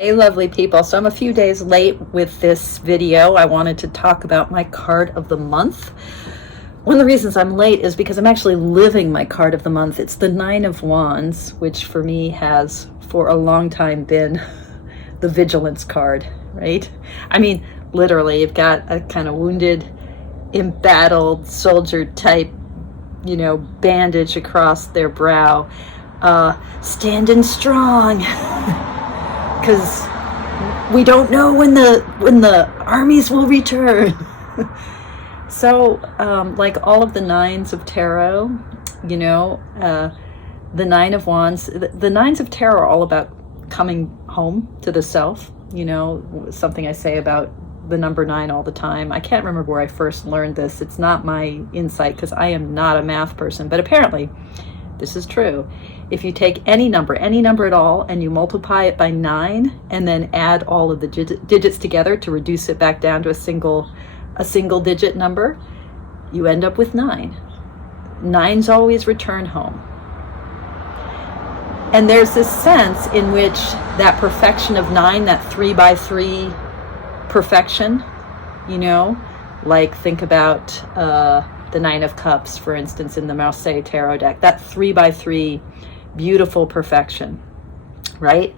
Hey, lovely people. So I'm a few days late with this video. I wanted to talk about my card of the month. One of the reasons I'm late is because I'm actually living my card of the month. It's the Nine of Wands, which for me has for a long time been the vigilance card, right? I mean, literally, you've got a kind of wounded, embattled soldier type, bandage across their brow, standing strong. Because we don't know when the armies will return. So, like all of the nines of tarot, the Nine of Wands, the nines of tarot are all about coming home to the self. Something I say about the number 9 all the time. I can't remember where I first learned this. It's not my insight because I am not a math person, but apparently this is true. If you take any number at all, and you multiply it by 9 and then add all of the digits together to reduce it back down to a single digit number, you end up with 9. 9s always return home. And there's this sense in which that perfection of 9, that 3 by 3 perfection, like think about the Nine of Cups, for instance, in the Marseille Tarot deck, that 3 by 3 beautiful perfection, right?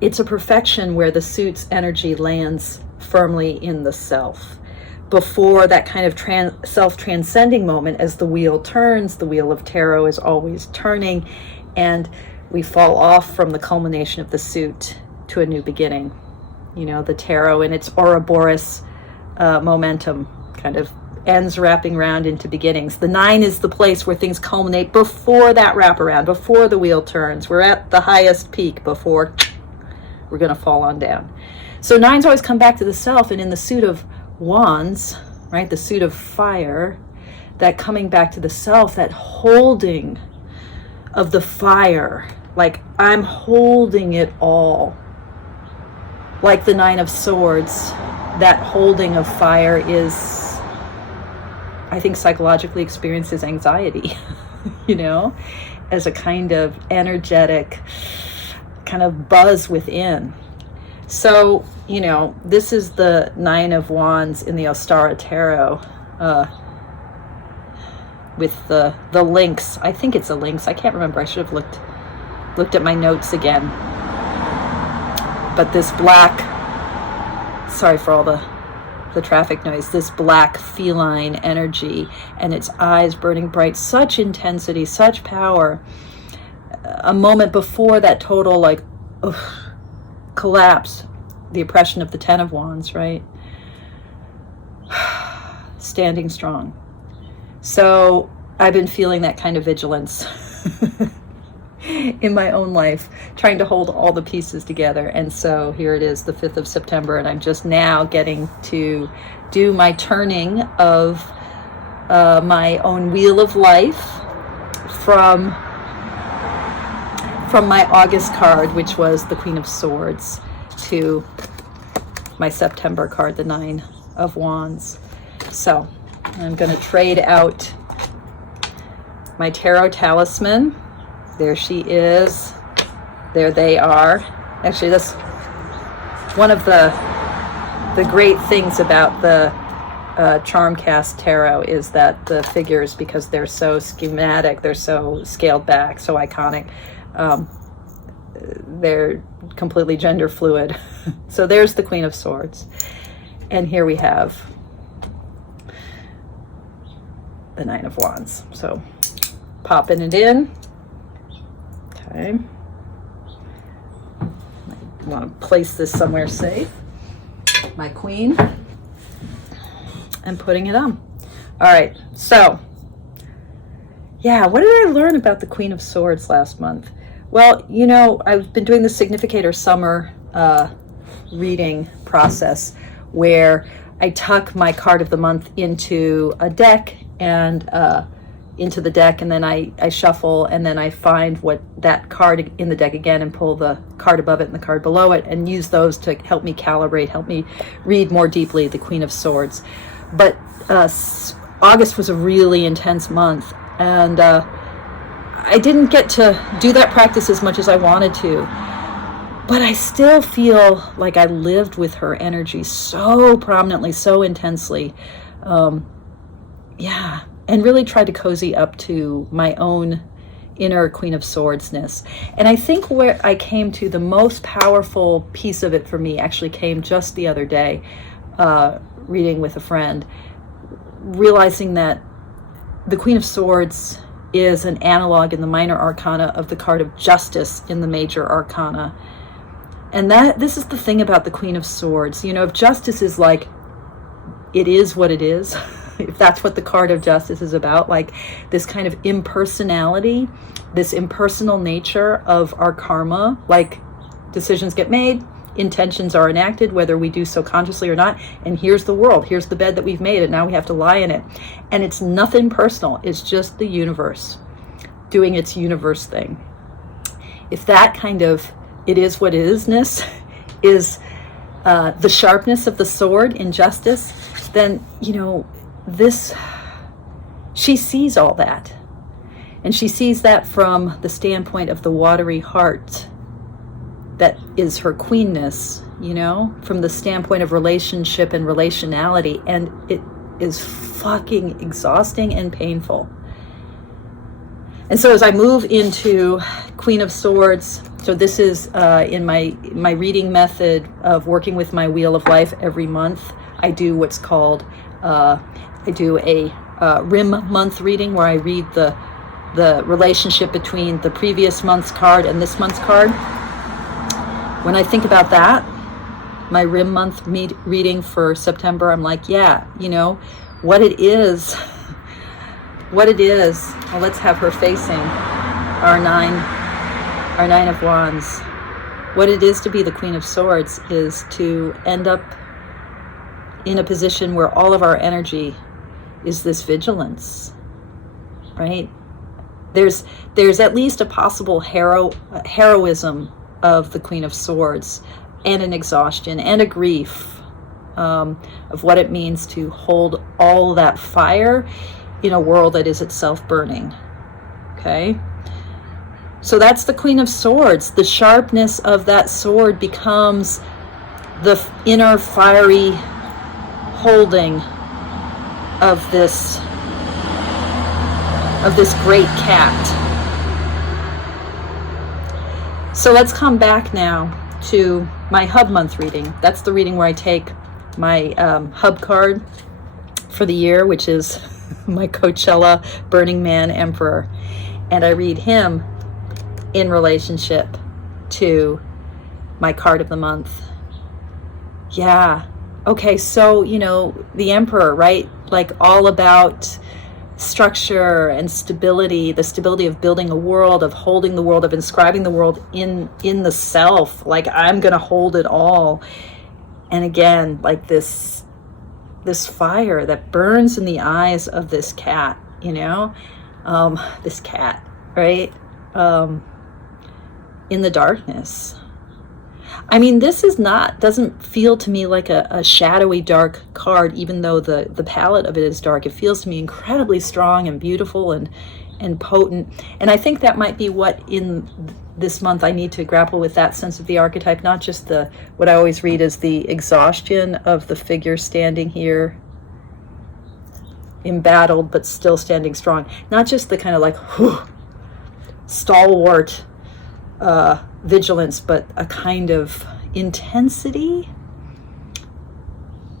It's a perfection where the suit's energy lands firmly in the self. Before that kind of self-transcending moment, as the wheel turns, the wheel of tarot is always turning, and we fall off from the culmination of the suit to a new beginning. The tarot in its Ouroboros momentum kind of ends wrapping around into beginnings. The 9 is the place where things culminate before that wraparound, before the wheel turns. We're at the highest peak before we're going to fall on down. So 9s always come back to the self, and in the suit of Wands, right, the suit of fire, that coming back to the self, that holding of the fire, like I'm holding it all. Like the Nine of Swords, that holding of fire is, I think, psychologically experiences anxiety, as a kind of energetic kind of buzz within. So, this is the Nine of Wands in the Ostara Tarot, with the lynx. I think it's a lynx. I can't remember. I should have looked at my notes again. But this black, sorry for all the traffic noise, this black feline energy, and its eyes burning bright, such intensity, such power. A moment before that total collapse, the oppression of the Ten of Wands, right? Standing strong. So I've been feeling that kind of vigilance in my own life, trying to hold all the pieces together. And so here it is, the 5th of September, and I'm just now getting to do my turning of my own wheel of life from my August card, which was the Queen of Swords, to my September card, the Nine of Wands. So I'm going to trade out my tarot talisman. There she is. There they are. Actually, that's one of the great things about the Charmcast Tarot, is that the figures, because they're so schematic, they're so scaled back, so iconic, they're completely gender fluid. So there's the Queen of Swords. And here we have the Nine of Wands. So popping it in. Okay. I want to place this somewhere safe. My queen. And putting it on. All right. So, yeah, what did I learn about the Queen of Swords last month? Well, I've been doing the Significator Summer reading process, where I tuck my card of the month into a deck and into the deck, and then I shuffle, and then I find what that card in the deck again and pull the card above it and the card below it and use those to help me calibrate, help me read more deeply the Queen of Swords. But August was a really intense month, and I didn't get to do that practice as much as I wanted to. But I still feel like I lived with her energy so prominently, so intensely. Yeah, and really tried to cozy up to my own inner Queen of Swordsness. And I think where I came to the most powerful piece of it for me actually came just the other day, reading with a friend, realizing that the Queen of Swords is an analog in the minor arcana of the card of Justice in the major arcana. And this is the thing about the Queen of Swords. You know, if Justice is like, it is what it is, if that's what the card of Justice is about, like this kind of impersonality, this impersonal nature of our karma, like decisions get made, intentions are enacted, whether we do so consciously or not, and here's the world, here's the bed that we've made, and now we have to lie in it. And it's nothing personal, it's just the universe doing its universe thing. If that kind of it is what it isness is the sharpness of the sword in Justice, then, you know, she sees all that. And she sees that from the standpoint of the watery heart that is her queenness, you know, from the standpoint of relationship and relationality. And it is fucking exhausting and painful. And so as I move into Queen of Swords, so this is in my reading method of working with my Wheel of Life every month, I do what's called, I do a Rim month reading where I read the relationship between the previous month's card and this month's card. When I think about that, my Rim month reading for September, I'm like, yeah, you know, what it is, well, let's have her facing our nine of Wands. What it is to be the Queen of Swords is to end up in a position where all of our energy is this vigilance, right? There's at least a possible heroism of the Queen of Swords, and an exhaustion and a grief of what it means to hold all that fire in a world that is itself burning. Okay? So that's the Queen of Swords. The sharpness of that sword becomes the inner fiery holding of this great cat. So let's come back now to my hub month reading. That's the reading where I take my hub card for the year, which is my Coachella Burning Man Emperor, and I read him in relationship to my card of the month. Yeah. Okay, so, you know, the Emperor, right? Like all about structure and stability, the stability of building a world, of holding the world, of inscribing the world in the self. Like, I'm going to hold it all. And again, like this fire that burns in the eyes of this cat, you know, this cat, right? In the darkness. I mean, this doesn't feel to me like a shadowy, dark card, even though the palette of it is dark. It feels to me incredibly strong and beautiful and potent. And I think that might be what in this month I need to grapple with, that sense of the archetype, not just what I always read as the exhaustion of the figure standing here, embattled but still standing strong. Not just the kind of like, whew, stalwart vigilance, but a kind of intensity,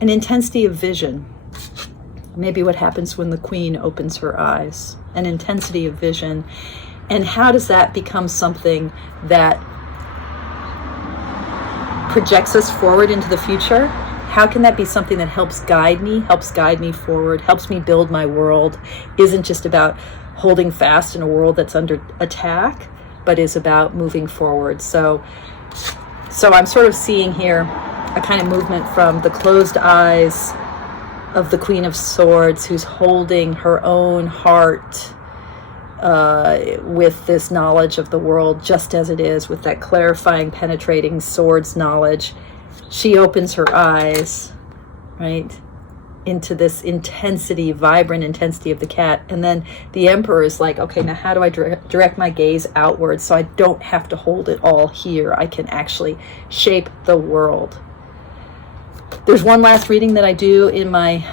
an intensity of vision. Maybe what happens when the queen opens her eyes, an intensity of vision. And how does that become something that projects us forward into the future? How can that be something that helps guide me forward, helps me build my world, isn't just about holding fast in a world that's under attack, but is about moving forward. So I'm sort of seeing here a kind of movement from the closed eyes of the Queen of Swords, who's holding her own heart with this knowledge of the world just as it is, with that clarifying, penetrating swords knowledge. She opens her eyes, right? into this intensity, vibrant intensity of the cat. And then the Emperor is like, okay, now how do I direct my gaze outwards so I don't have to hold it all here? I can actually shape the world. There's one last reading that I do in my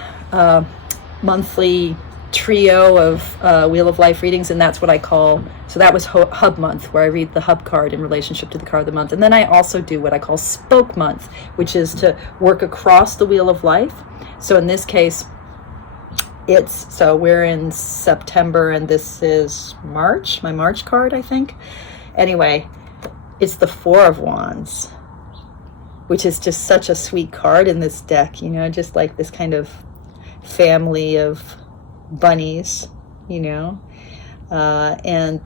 monthly trio of Wheel of Life readings, and that's what I call, so that was Hub Month, where I read the Hub card in relationship to the card of the month. And then I also do what I call Spoke Month, which is to work across the Wheel of Life. So in this case, so we're in September, and this is March, my March card, I think. Anyway, it's the Four of Wands, which is just such a sweet card in this deck, you know, just like this kind of family of bunnies, you know. And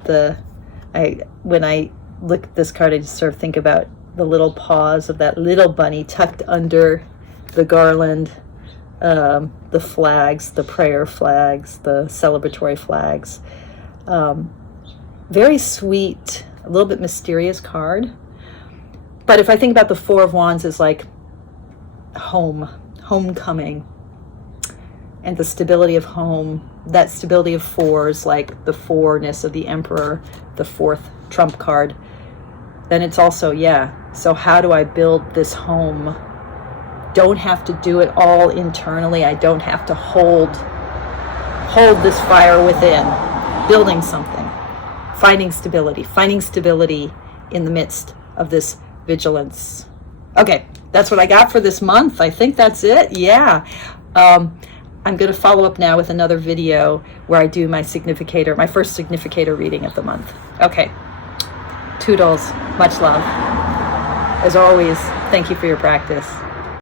when I look at this card, I just sort of think about the little paws of that little bunny tucked under the garland, the flags, the prayer flags, the celebratory flags. Very sweet, a little bit mysterious card. But if I think about the Four of Wands as like home, homecoming, and the stability of home, that stability of fours, like the fourness of the Emperor, the fourth trump card, then it's also, yeah, so how do I build this home? Don't have to do it all internally. I don't have to hold this fire within. Building something, finding stability in the midst of this vigilance. Okay, that's what I got for this month. I think that's it. Yeah. I'm going to follow up now with another video where I do my significator, my first significator reading of the month. Okay. Toodles. Much love. As always, thank you for your practice.